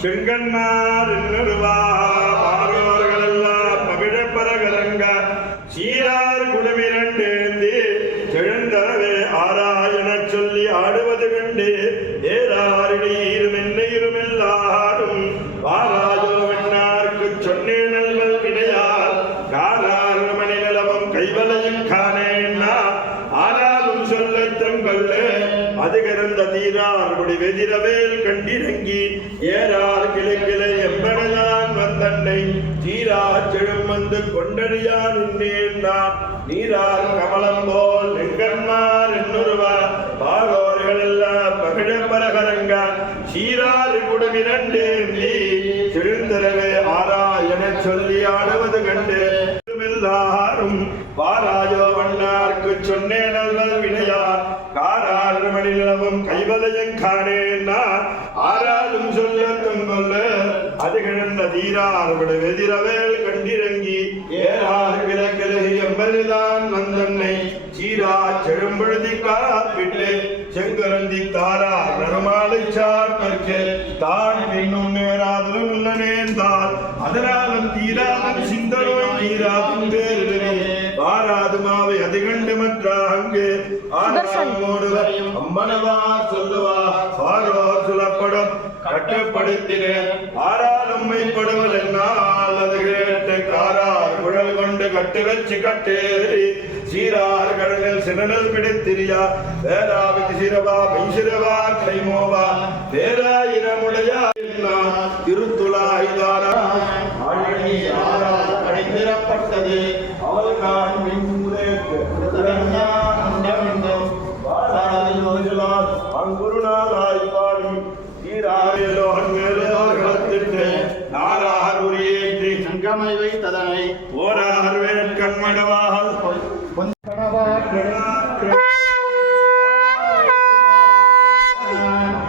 செங்கன்னார் இன்னொருவா பாரோர்களெல்லாம் மகிழப்பரகரங்க சீரார் குழுமிரண்டேந்தி செழுந்தரவே ஆராயணச் சொல்லி ஆடுவது கண்டு ஏறாரிடீரும் என்னையிருமெல்லாரும் வாராஜோ வெண்ணார்க்கு சொன்னேன் நல்வல் வினையால் காரார் மணி நிலவம் கைவலையும் காணேன்னா ஆனாலும் சொல்ல தங்கல்ல அதுகிருந்த தீரார் முடி வெதிரவேல் கண்டிறங்கி ஏற தன்னை தீரா செழுமந்து கொண்டடியான் உன்னேன்னா நீரார் கமலம் போல் நெங்கன்மார் என்னொருவா பாரோர்கள் எல்லாம் மகிழ பரகரங்க சீராறு குடுமிரண்டேந்தி ஆரா என சொல்லி ஆடுவது கண்டு. எல்லாரும் வாராஜோ வண்ணார்க்கு சொன்னேன் நல்வல் வினையா காரார் மணி நிலவும் கைவலையும் காணேன்னா ஆராலும் சொல்ல தொங்கொல்ல அது கிழந்த தீரார் வெதிரவேல் கண்டிறங்கி ஏறார் விளக்கலை எம்பரிதான் வந்தன்னை சீரா செழும்பழுதி காப்பிட்டு செங்கரந்தி தாரா நறுமாலை சார்பர்க்கு தான் பின்னும் நேராதலும் உள்ளனேந்தால் அதனாலும் தீராதும் சிந்தனோய் தீராதும் வேறு வாராது மாவை அதிகண்டு மற்றாங்கு ஆனாமோடுவர் அம்மனவா சொல்லுவா பாரோர் சுலப்படும் கட்டுப்படுத்தினேன் ஆறாலும் மெய்ப்படுவல் என்னால் அது கேட்டு காரார் குழல் கொண்டு கட்டு வச்சு கட்டேறி சீரார் கடலில் சிறனல் பிடித்திரியா வேளாவிக்கு சிரவா மெய்சிரவா கைமோவா வேறாயிரமுடையா திருத்துளாய்தாரா அழகி ஆரா கடைந்திரப்பட்டது அவள் நான் மின்முதேக்கு அங்குருநாளாய் பாடி ஈராயிலோகத்திட்டு நாரார் உரியேற்றி சங்கமை வைத்ததனை ஓரார் வேட்கண்மடவால்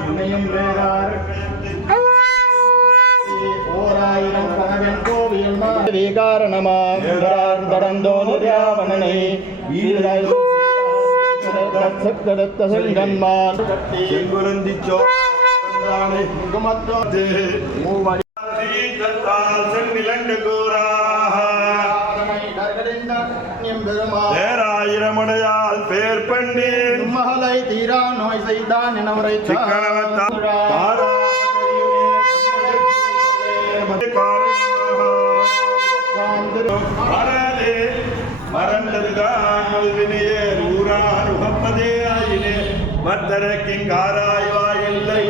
இணையும் வேறார் ஓராயிரம் கனவன் கோவில் காரணமாக தடந்தோதனை சக்கரத்த செங்கன்மால் செங்குருந்தி சோழானை குமத்தோது மூவடி சென்னிலண்டு பேராயிரமுடையால் பேர் பண்ணி மகளை தீரா நோய் செய்தான் என உரைத்தார். மறந்தே. மறந்ததுதான் ஊரார் உகப்பதே ஆயினே மத்தரக்கிங்காராய்வாயில்லை